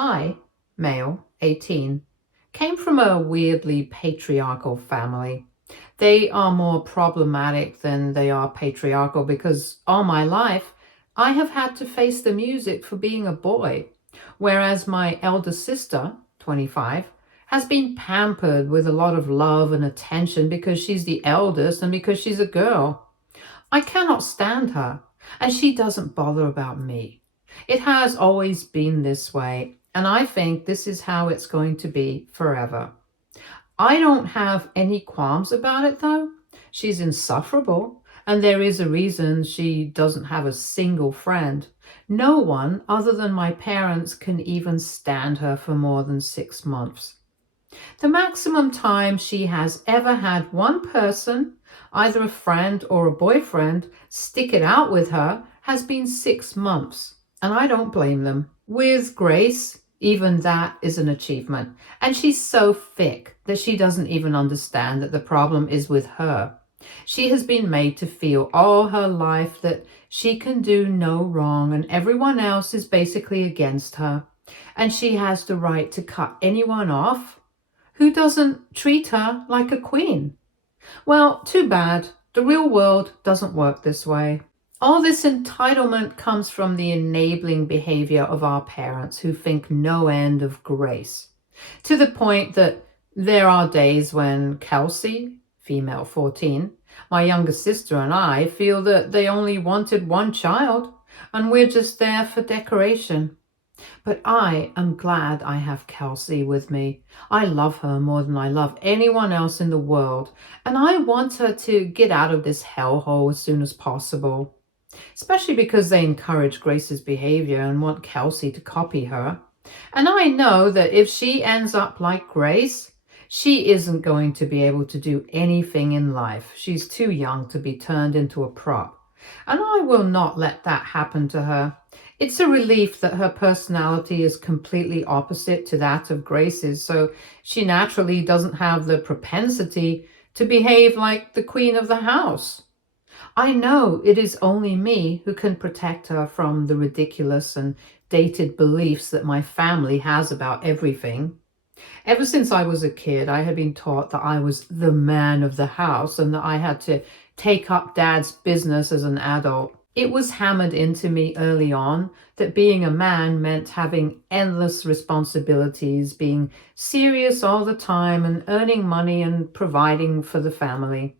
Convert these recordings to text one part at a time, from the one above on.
I, male, 18, came from a weirdly patriarchal family. They are more problematic than they are patriarchal because all my life I have had to face the music for being a boy, whereas my elder sister, 25, has been pampered with a lot of love and attention because she's the eldest and because she's a girl. I cannot stand her, and she doesn't bother about me. It has always been this way, and I think this is how it's going to be forever. I don't have any qualms about it though. She's insufferable, and there is a reason she doesn't have a single friend. No one other than my parents can even stand her for more than 6 months. The maximum time she has ever had one person, either a friend or a boyfriend, stick it out with her has been 6 months, and I don't blame them. With Grace, even that is an achievement, and she's so thick that she doesn't even understand that the problem is with her. She has been made to feel all her life that she can do no wrong and everyone else is basically against her, and she has the right to cut anyone off who doesn't treat her like a queen. Well, too bad. The real world doesn't work this way. All this entitlement comes from the enabling behavior of our parents who think no end of Grace, to the point that there are days when Kelsey, female 14, my younger sister and I feel that they only wanted one child and we're just there for decoration. But I am glad I have Kelsey with me. I love her more than I love anyone else in the world, and I want her to get out of this hellhole as soon as possible, especially because they encourage Grace's behavior and want Kelsey to copy her. And I know that if she ends up like Grace, she isn't going to be able to do anything in life. She's too young to be turned into a prop, and I will not let that happen to her. It's a relief that her personality is completely opposite to that of Grace's, so she naturally doesn't have the propensity to behave like the queen of the house. I know it is only me who can protect her from the ridiculous and dated beliefs that my family has about everything. Ever since I was a kid, I had been taught that I was the man of the house and that I had to take up Dad's business as an adult. It was hammered into me early on that being a man meant having endless responsibilities, being serious all the time and earning money and providing for the family.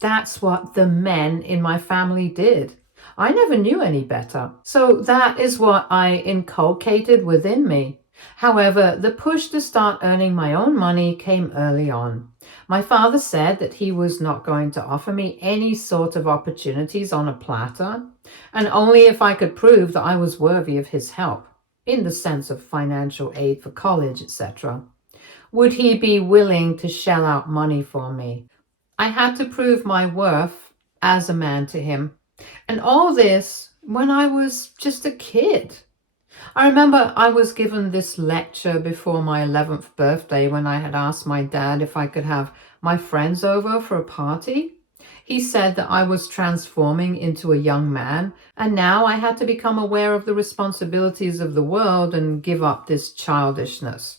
That's what the men in my family did. I never knew any better. So that is what I inculcated within me. However, the push to start earning my own money came early on. My father said that he was not going to offer me any sort of opportunities on a platter, and only if I could prove that I was worthy of his help, in the sense of financial aid for college, etc., would he be willing to shell out money for me. I had to prove my worth as a man to him, and all this when I was just a kid. I remember I was given this lecture before my 11th birthday when I had asked my dad if I could have my friends over for a party. He said that I was transforming into a young man, and now I had to become aware of the responsibilities of the world and give up this childishness.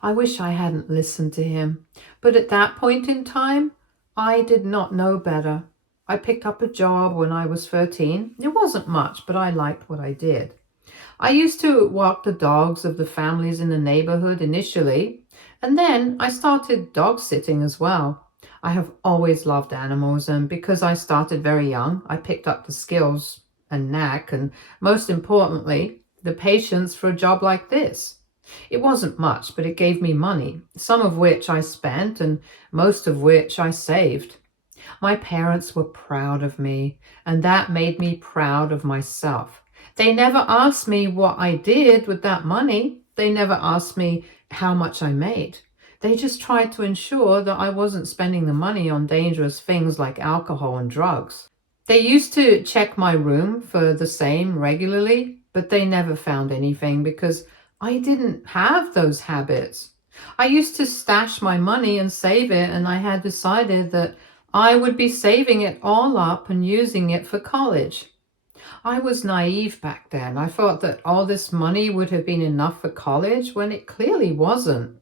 I wish I hadn't listened to him, but at that point in time, I did not know better. I picked up a job when I was 13. It wasn't much, but I liked what I did. I used to walk the dogs of the families in the neighborhood initially, and then I started dog sitting as well. I have always loved animals, and because I started very young, I picked up the skills and knack, and most importantly, the patience for a job like this. It wasn't much, but it gave me money, some of which I spent and most of which I saved. My parents were proud of me, and that made me proud of myself. They never asked me what I did with that money. They never asked me how much I made. They just tried to ensure that I wasn't spending the money on dangerous things like alcohol and drugs. They used to check my room for the same regularly, but they never found anything because I didn't have those habits. I used to stash my money and save it, and I had decided that I would be saving it all up and using it for college. I was naive back then. I thought that all this money would have been enough for college when it clearly wasn't.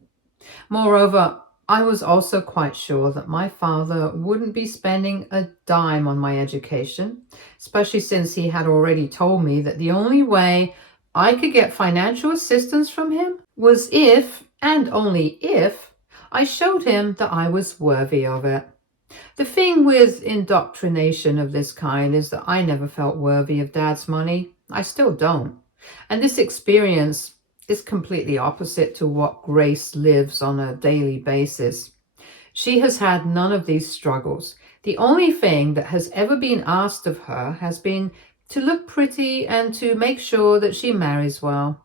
Moreover, I was also quite sure that my father wouldn't be spending a dime on my education, especially since he had already told me that the only way I could get financial assistance from him was if, and only if, I showed him that I was worthy of it. The thing with indoctrination of this kind is that I never felt worthy of Dad's money. I still don't. And this experience is completely opposite to what Grace lives on a daily basis. She has had none of these struggles. The only thing that has ever been asked of her has been to look pretty and to make sure that she marries well.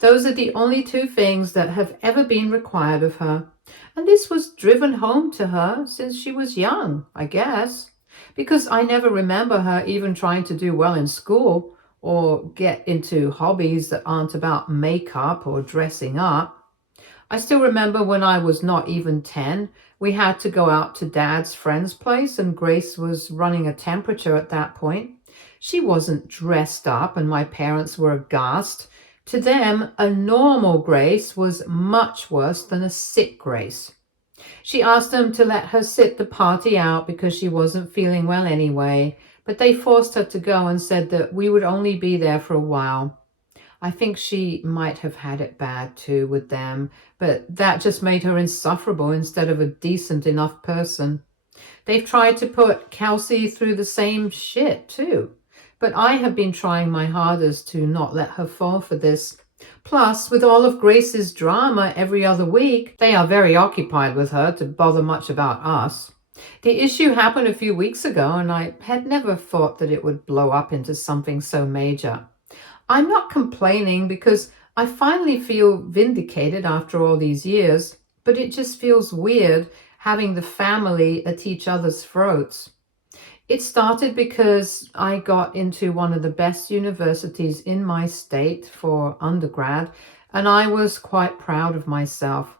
Those are the only two things that have ever been required of her. And this was driven home to her since she was young, I guess, because I never remember her even trying to do well in school or get into hobbies that aren't about makeup or dressing up. I still remember when I was not even 10, we had to go out to Dad's friend's place and Grace was running a temperature at that point. She wasn't dressed up and my parents were aghast. To them, a normal Grace was much worse than a sick Grace. She asked them to let her sit the party out because she wasn't feeling well anyway, but they forced her to go and said that we would only be there for a while. I think she might have had it bad too with them, but that just made her insufferable instead of a decent enough person. They've tried to put Kelsey through the same shit too, but I have been trying my hardest to not let her fall for this. Plus, with all of Grace's drama every other week, they are very occupied with her to bother much about us. The issue happened a few weeks ago, and I had never thought that it would blow up into something so major. I'm not complaining because I finally feel vindicated after all these years, but it just feels weird having the family at each other's throats. It started because I got into one of the best universities in my state for undergrad, and I was quite proud of myself.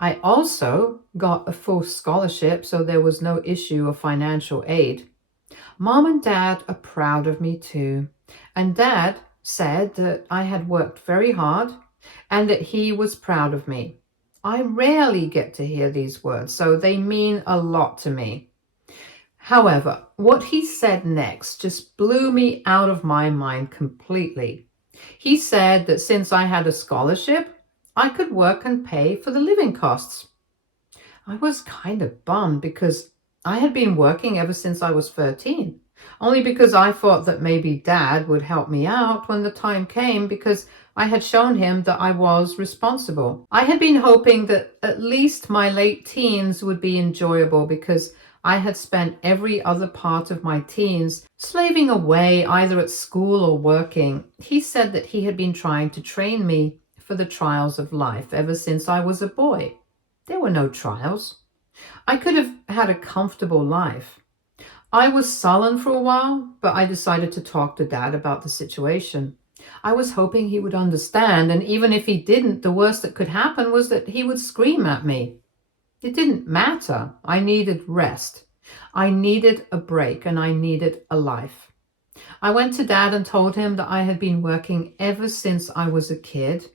I also got a full scholarship, so there was no issue of financial aid. Mom and Dad are proud of me too, and Dad said that I had worked very hard and that he was proud of me. I rarely get to hear these words, so they mean a lot to me. However, what he said next just blew me out of my mind completely. He said that since I had a scholarship, I could work and pay for the living costs. I was kind of bummed because I had been working ever since I was 13, only because I thought that maybe Dad would help me out when the time came because I had shown him that I was responsible. I had been hoping that at least my late teens would be enjoyable because I had spent every other part of my teens slaving away either at school or working. He said that he had been trying to train me for the trials of life ever since I was a boy. There were no trials. I could have had a comfortable life. I was sullen for a while, but I decided to talk to Dad about the situation. I was hoping he would understand, and even if he didn't, the worst that could happen was that he would scream at me. It didn't matter. I needed rest. I needed a break, and I needed a life. I went to Dad and told him that I had been working ever since I was a kid,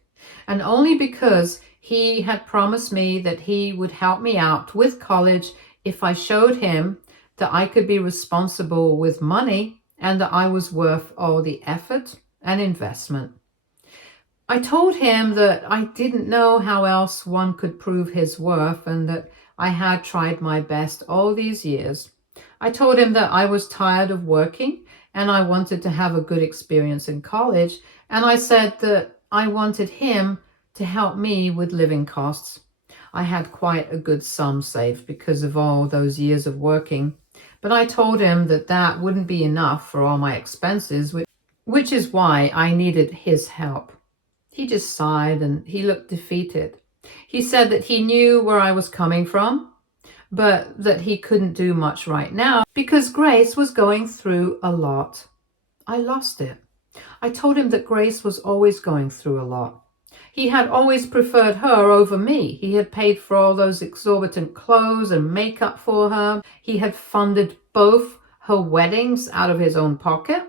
and only because he had promised me that he would help me out with college if I showed him that I could be responsible with money and that I was worth all the effort and investment. I told him that I didn't know how else one could prove his worth and that I had tried my best all these years. I told him that I was tired of working and I wanted to have a good experience in college, and I said that I wanted him to help me with living costs. I had quite a good sum saved because of all those years of working, but I told him that that wouldn't be enough for all my expenses, which is why I needed his help. He just sighed and he looked defeated. He said that he knew where I was coming from, but that he couldn't do much right now because Grace was going through a lot. I lost it. I told him that Grace was always going through a lot. He had always preferred her over me. He had paid for all those exorbitant clothes and makeup for her. He had funded both her weddings out of his own pocket.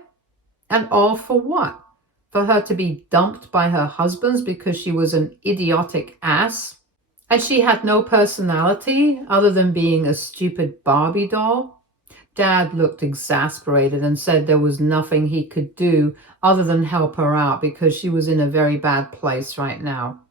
And all for what? For her to be dumped by her husbands because she was an idiotic ass? And she had no personality other than being a stupid Barbie doll? Dad looked exasperated and said there was nothing he could do other than help her out because she was in a very bad place right now.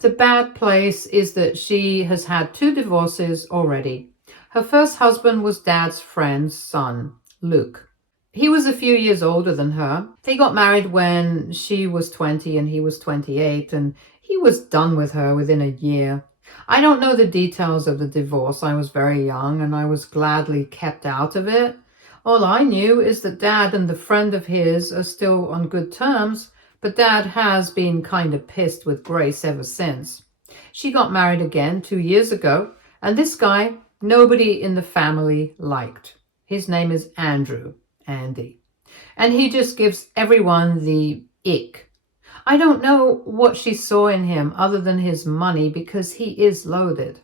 The bad place is that she has had 2 divorces already. Her first husband was Dad's friend's son, Luke. He was a few years older than her. They got married when she was 20 and he was 28, and he was done with her within a year. I don't know the details of the divorce. I was very young and I was gladly kept out of it. All I knew is that Dad and the friend of his are still on good terms, but Dad has been kind of pissed with Grace ever since. She got married again 2 years ago, and this guy, nobody in the family liked. His name is Andy. And he just gives everyone the ick. I don't know what she saw in him other than his money because he is loaded.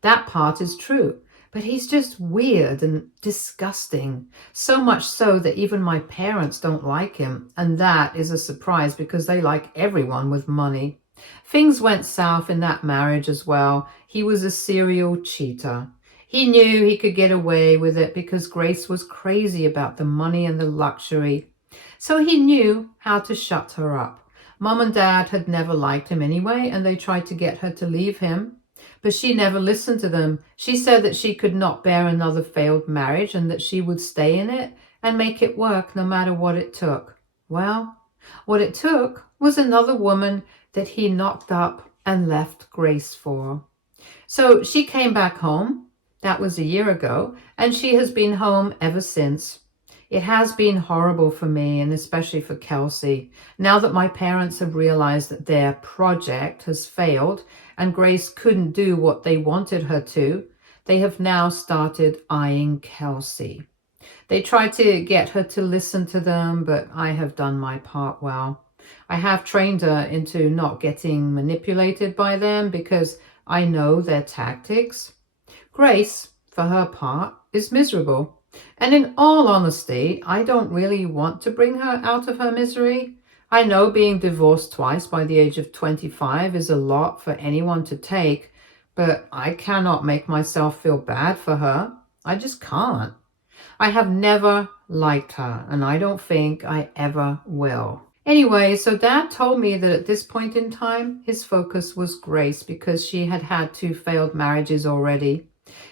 That part is true. But he's just weird and disgusting, so much so that even my parents don't like him, and that is a surprise because they like everyone with money. Things went south in that marriage as well. He was a serial cheater. He knew he could get away with it because Grace was crazy about the money and the luxury. So he knew how to shut her up. Mom and Dad had never liked him anyway, and they tried to get her to leave him. But she never listened to them. She said that she could not bear another failed marriage and that she would stay in it and make it work no matter what it took. Well, what it took was another woman that he knocked up and left Grace for. So she came back home. That was a year ago, and she has been home ever since. It has been horrible for me, and especially for Kelsey. Now that my parents have realized that their project has failed and Grace couldn't do what they wanted her to, they have now started eyeing Kelsey. They tried to get her to listen to them, but I have done my part well. I have trained her into not getting manipulated by them because I know their tactics. Grace, for her part, is miserable. And in all honesty, I don't really want to bring her out of her misery. I know being divorced twice by the age of 25 is a lot for anyone to take, but I cannot make myself feel bad for her. I just can't. I have never liked her, and I don't think I ever will. Anyway, so Dad told me that at this point in time, his focus was Grace because she had had 2 failed marriages already.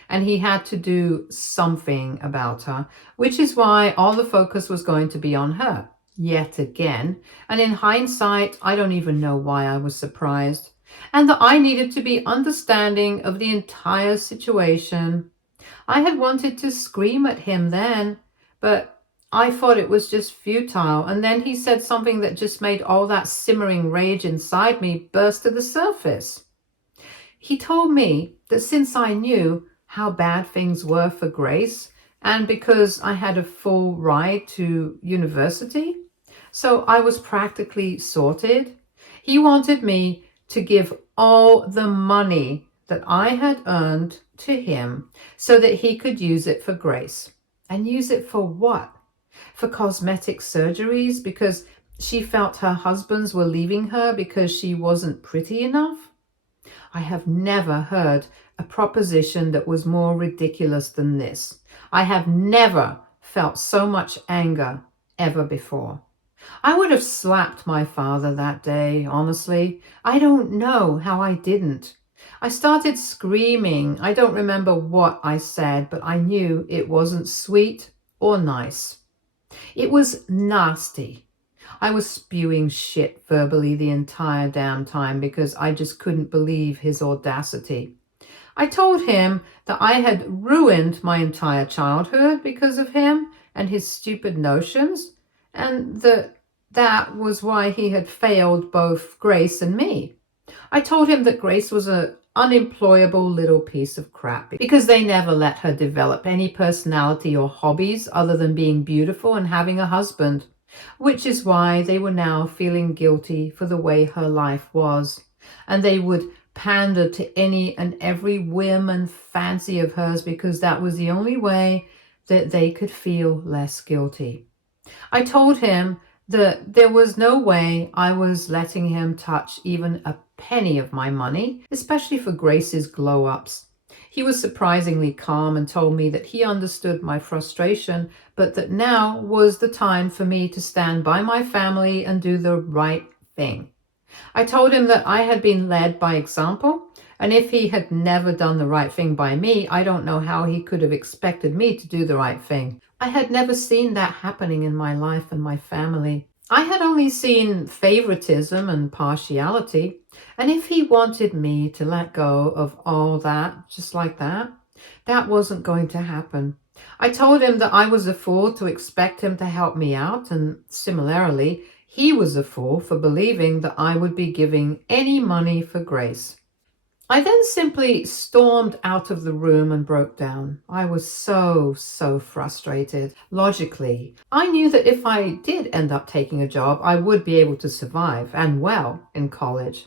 And he had to do something about her, which is why all the focus was going to be on her, yet again. And in hindsight, I don't even know why I was surprised. And that I needed to be understanding of the entire situation. I had wanted to scream at him then, but I thought it was just futile. And then he said something that just made all that simmering rage inside me burst to the surface. He told me that since I knew how bad things were for Grace, and because I had a full ride to university, so I was practically sorted, he wanted me to give all the money that I had earned to him so that he could use it for Grace. And use it for what? For cosmetic surgeries because she felt her husbands were leaving her because she wasn't pretty enough? I have never heard a proposition that was more ridiculous than this. I have never felt so much anger ever before. I would have slapped my father that day, honestly. I don't know how I didn't. I started screaming. I don't remember what I said, but I knew it wasn't sweet or nice. It was nasty. I was spewing shit verbally the entire damn time because I just couldn't believe his audacity. I told him that I had ruined my entire childhood because of him and his stupid notions, and that was why he had failed both Grace and me. I told him that Grace was an unemployable little piece of crap because they never let her develop any personality or hobbies other than being beautiful and having a husband, which is why they were now feeling guilty for the way her life was, and they would pander to any and every whim and fancy of hers because that was the only way that they could feel less guilty. I told him that there was no way I was letting him touch even a penny of my money, especially for Grace's glow-ups. He was surprisingly calm and told me that he understood my frustration, but that now was the time for me to stand by my family and do the right thing. I told him that I had been led by example, and if he had never done the right thing by me, I don't know how he could have expected me to do the right thing. I had never seen that happening in my life and my family. I had only seen favoritism and partiality, and if he wanted me to let go of all that just like that, that wasn't going to happen. I told him that I was a fool to expect him to help me out, and similarly, he was a fool for believing that I would be giving any money for Grace. I then simply stormed out of the room and broke down. I was so frustrated. Logically, I knew that if I did end up taking a job, I would be able to survive, and well, in college.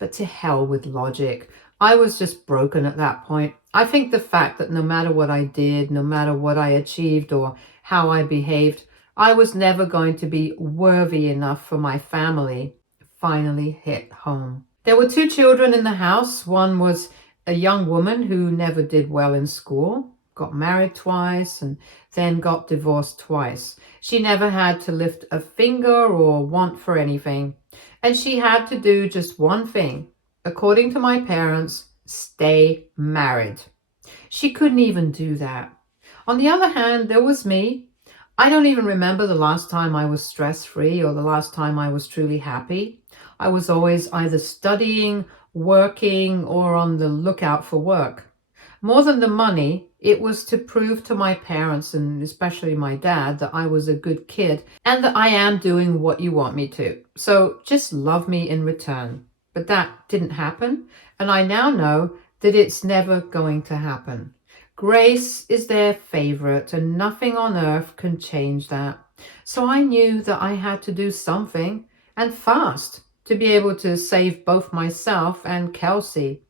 But to hell with logic. I was just broken at that point. I think the fact that no matter what I did, no matter what I achieved or how I behaved, I was never going to be worthy enough for my family finally hit home. There were two children in the house. One was a young woman who never did well in school, got married twice, and then got divorced twice. She never had to lift a finger or want for anything. And she had to do just one thing. According to my parents, stay married. She couldn't even do that. On the other hand, there was me. I don't even remember the last time I was stress-free or the last time I was truly happy. I was always either studying, working, or on the lookout for work. More than the money, it was to prove to my parents, and especially my dad, that I was a good kid and that I am doing what you want me to. So just love me in return. But that didn't happen, and I now know that it's never going to happen. Grace is their favorite, and nothing on earth can change that. So I knew that I had to do something, and fast, to be able to save both myself and Kelsey.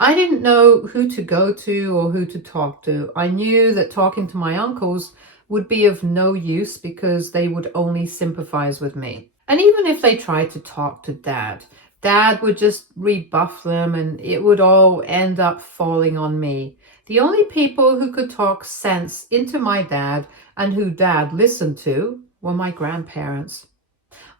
I didn't know who to go to or who to talk to. I knew that talking to my uncles would be of no use because they would only sympathize with me. And even if they tried to talk to Dad, Dad would just rebuff them and it would all end up falling on me. The only people who could talk sense into my dad and who Dad listened to were my grandparents.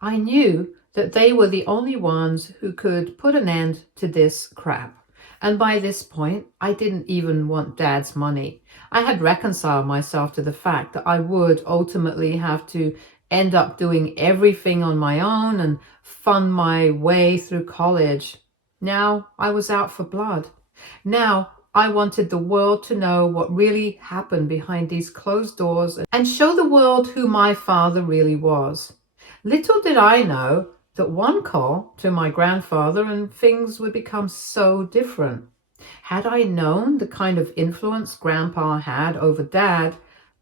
I knew that they were the only ones who could put an end to this crap. And by this point, I didn't even want Dad's money. I had reconciled myself to the fact that I would ultimately have to end up doing everything on my own and fund my way through college. Now I was out for blood. Now I wanted the world to know what really happened behind these closed doors and show the world who my father really was. Little did I know that one call to my grandfather and things would become so different. Had I known the kind of influence Grandpa had over Dad,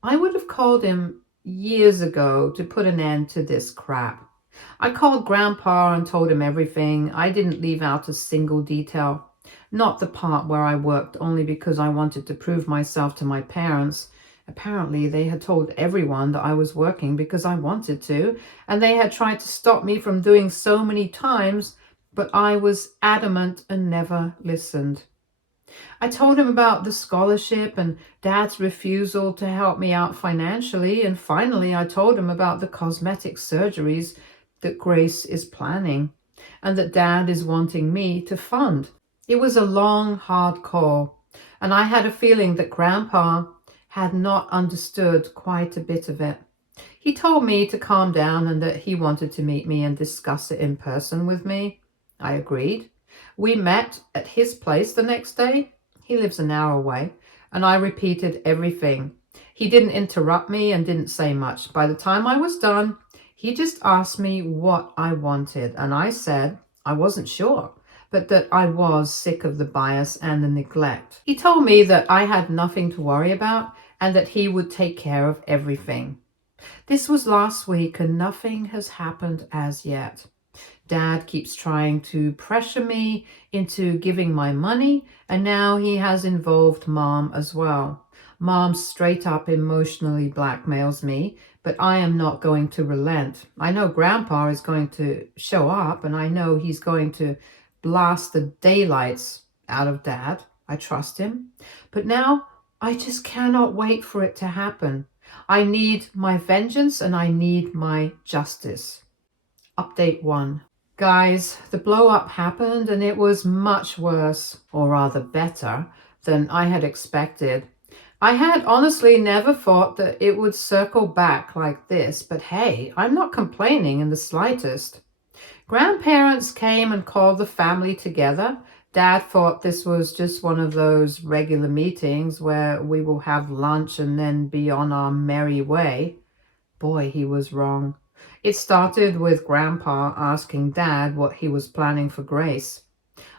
I would have called him years ago to put an end to this crap. I called Grandpa and told him everything. I didn't leave out a single detail. Not the part where I worked only because I wanted to prove myself to my parents. Apparently, they had told everyone that I was working because I wanted to, and they had tried to stop me from doing so many times, but I was adamant and never listened. I told him about the scholarship and Dad's refusal to help me out financially, and finally I told him about the cosmetic surgeries that Grace is planning and that Dad is wanting me to fund. It was a long, hard call, and I had a feeling that Grandpa had not understood quite a bit of it. He told me to calm down and that he wanted to meet me and discuss it in person with me. I agreed. We met at his place the next day. He lives an hour away, and I repeated everything. He didn't interrupt me and didn't say much. By the time I was done, he just asked me what I wanted, and I said I wasn't sure, but that I was sick of the bias and the neglect. He told me that I had nothing to worry about and that he would take care of everything. This was last week and nothing has happened as yet. Dad keeps trying to pressure me into giving my money, and now he has involved Mom as well. Mom straight up emotionally blackmails me, but I am not going to relent. I know Grandpa is going to show up, and I know he's going to blast the daylights out of Dad. I trust him. But now I just cannot wait for it to happen. I need my vengeance and I need my justice. Update 1. Guys, the blow up happened and it was much worse, or rather better, than I had expected. I had honestly never thought that it would circle back like this, but hey, I'm not complaining in the slightest. Grandparents came and called the family together. Dad thought this was just one of those regular meetings where we will have lunch and then be on our merry way. Boy, he was wrong. It started with Grandpa asking Dad what he was planning for Grace.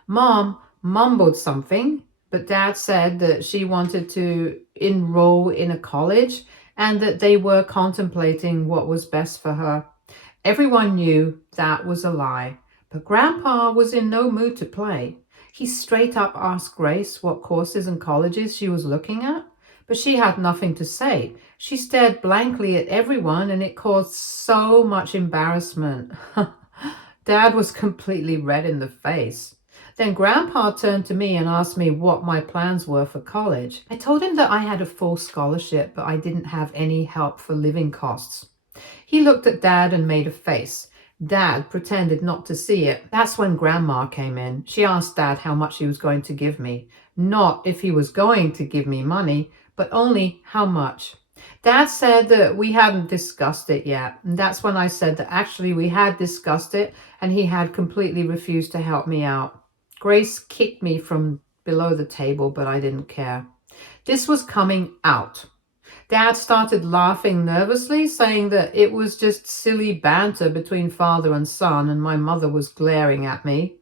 Mom mumbled something, but Dad said that she wanted to enroll in a college and that they were contemplating what was best for her. Everyone knew that was a lie, but Grandpa was in no mood to play. He straight up asked Grace what courses and colleges she was looking at, but she had nothing to say. She stared blankly at everyone, and it caused so much embarrassment. Dad was completely red in the face. Then Grandpa turned to me and asked me what my plans were for college. I told him that I had a full scholarship, but I didn't have any help for living costs. He looked at Dad and made a face. Dad pretended not to see it. That's when Grandma came in. She asked Dad how much he was going to give me. Not if he was going to give me money, but only how much. Dad said that we hadn't discussed it yet. And that's when I said that actually we had discussed it and he had completely refused to help me out. Grace kicked me from below the table, but I didn't care. This was coming out. Dad started laughing nervously, saying that it was just silly banter between father and son, and my mother was glaring at me.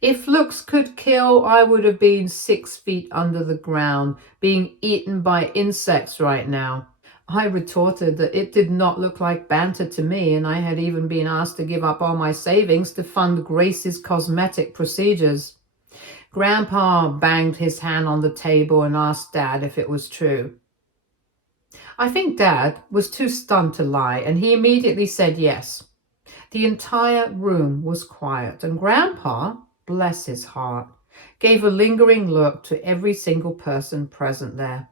If looks could kill, I would have been 6 feet under the ground, being eaten by insects right now. I retorted that it did not look like banter to me, and I had even been asked to give up all my savings to fund Grace's cosmetic procedures. Grandpa banged his hand on the table and asked Dad if it was true. I think Dad was too stunned to lie, and he immediately said yes. The entire room was quiet, and Grandpa, bless his heart, gave a lingering look to every single person present there.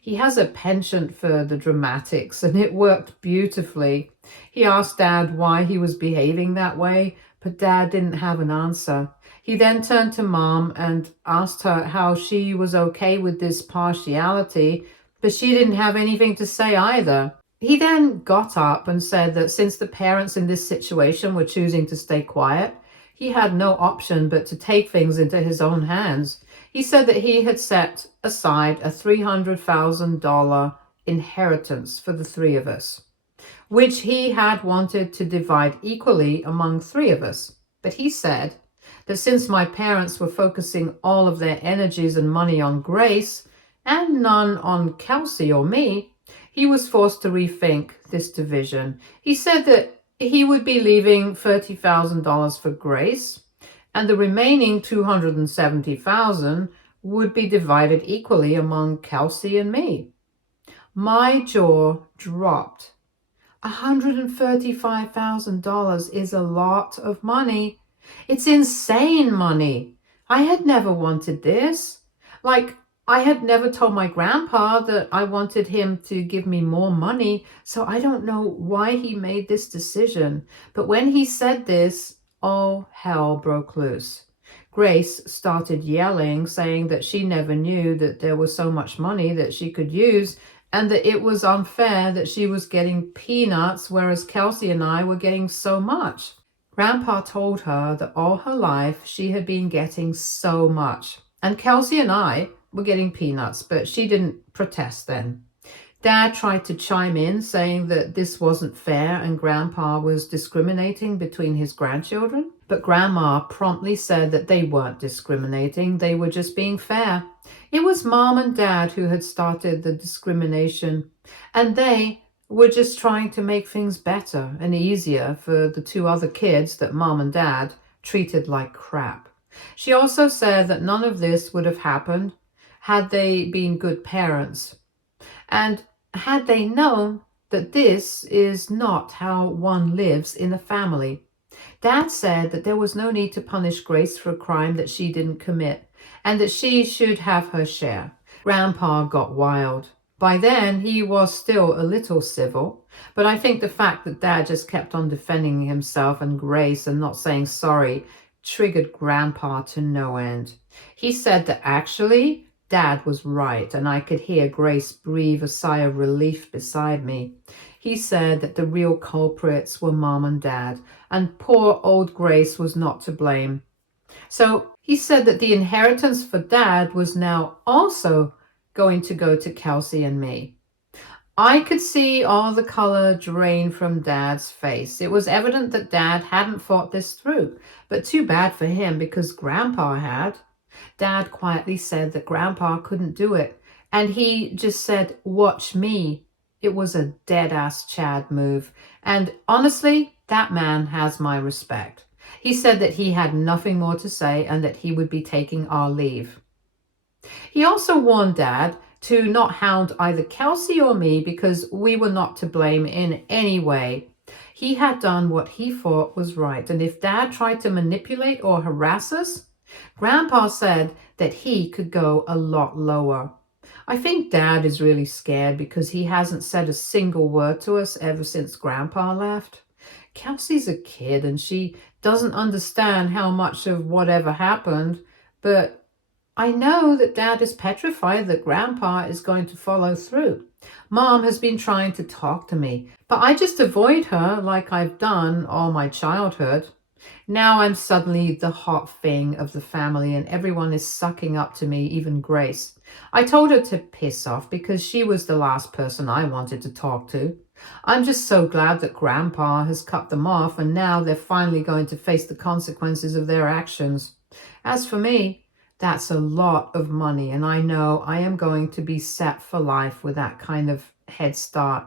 He has a penchant for the dramatics, and it worked beautifully. He asked Dad why he was behaving that way, but Dad didn't have an answer. He then turned to Mom and asked her how she was okay with this partiality, but she didn't have anything to say either. He then got up and said that since the parents in this situation were choosing to stay quiet, he had no option but to take things into his own hands. He said that he had set aside a $300,000 inheritance for the three of us, which he had wanted to divide equally among three of us. But he said that since my parents were focusing all of their energies and money on Grace, and none on Kelsey or me, he was forced to rethink this division. He said that he would be leaving $30,000 for Grace, and the remaining $270,000 would be divided equally among Kelsey and me. My jaw dropped. $135,000 is a lot of money. It's insane money. I had never wanted this. I had never told my grandpa that I wanted him to give me more money, so I don't know why he made this decision. But when he said this, all hell broke loose. Grace started yelling, saying that she never knew that there was so much money that she could use and that it was unfair that she was getting peanuts, whereas Kelsey and I were getting so much. Grandpa told her that all her life she had been getting so much, and Kelsey and I were getting peanuts, but she didn't protest then. Dad tried to chime in, saying that this wasn't fair and Grandpa was discriminating between his grandchildren. But Grandma promptly said that they weren't discriminating, they were just being fair. It was Mom and Dad who had started the discrimination, and they were just trying to make things better and easier for the two other kids that Mom and Dad treated like crap. She also said that none of this would have happened had they been good parents, and had they known that this is not how one lives in a family. Dad said that there was no need to punish Grace for a crime that she didn't commit, and that she should have her share. Grandpa got wild. By then, he was still a little civil, but I think the fact that Dad just kept on defending himself and Grace and not saying sorry triggered Grandpa to no end. He said that actually, Dad was right, and I could hear Grace breathe a sigh of relief beside me. He said that the real culprits were Mom and Dad, and poor old Grace was not to blame. So he said that the inheritance for Dad was now also going to go to Kelsey and me. I could see all the color drain from Dad's face. It was evident that Dad hadn't thought this through, but too bad for him because Grandpa had. Dad quietly said that Grandpa couldn't do it, and he just said, "Watch me." It was a dead-ass Chad move, and honestly, that man has my respect. He said that he had nothing more to say and that he would be taking our leave. He also warned Dad to not hound either Kelsey or me because we were not to blame in any way. He had done what he thought was right, and if Dad tried to manipulate or harass us, Grandpa said that he could go a lot lower. I think Dad is really scared because he hasn't said a single word to us ever since Grandpa left. Kelsey's a kid and she doesn't understand how much of whatever happened, but I know that Dad is petrified that Grandpa is going to follow through. Mom has been trying to talk to me, but I just avoid her like I've done all my childhood. Now I'm suddenly the hot thing of the family and everyone is sucking up to me, even Grace. I told her to piss off because she was the last person I wanted to talk to. I'm just so glad that Grandpa has cut them off and now they're finally going to face the consequences of their actions. As for me, that's a lot of money, and I know I am going to be set for life with that kind of head start.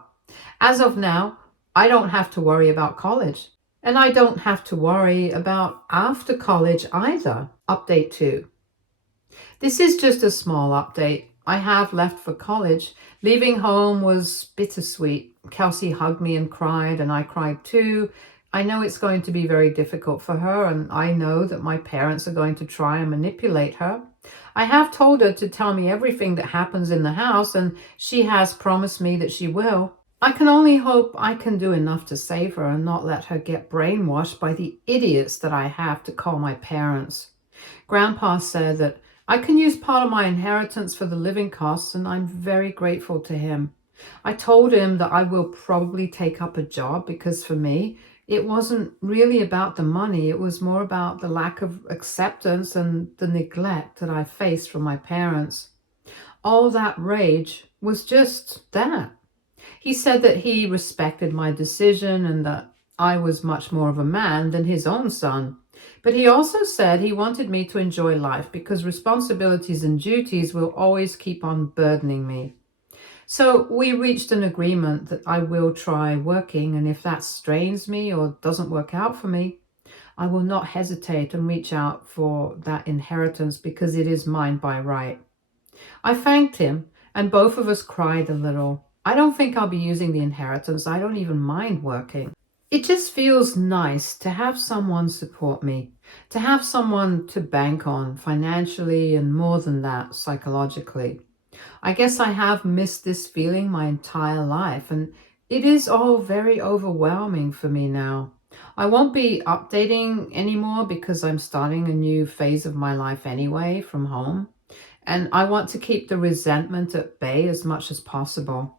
As of now, I don't have to worry about college, and I don't have to worry about after college either. Update 2. This is just a small update. I have left for college. Leaving home was bittersweet. Kelsey hugged me and cried, and I cried too. I know it's going to be very difficult for her, and I know that my parents are going to try and manipulate her. I have told her to tell me everything that happens in the house, and she has promised me that she will. I can only hope I can do enough to save her and not let her get brainwashed by the idiots that I have to call my parents. Grandpa said that I can use part of my inheritance for the living costs, and I'm very grateful to him. I told him that I will probably take up a job because for me, it wasn't really about the money. It was more about the lack of acceptance and the neglect that I faced from my parents. All that rage was just that. He said that he respected my decision and that I was much more of a man than his own son. But he also said he wanted me to enjoy life because responsibilities and duties will always keep on burdening me. So we reached an agreement that I will try working, and if that strains me or doesn't work out for me, I will not hesitate and reach out for that inheritance because it is mine by right. I thanked him, and both of us cried a little. I don't think I'll be using the inheritance. I don't even mind working. It just feels nice to have someone support me, to have someone to bank on financially and more than that, psychologically. I guess I have missed this feeling my entire life, and it is all very overwhelming for me now. I won't be updating anymore because I'm starting a new phase of my life anyway from home, and I want to keep the resentment at bay as much as possible.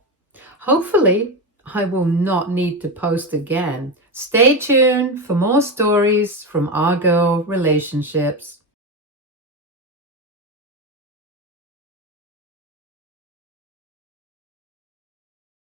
Hopefully, I will not need to post again. Stay tuned for more stories from our girl relationships.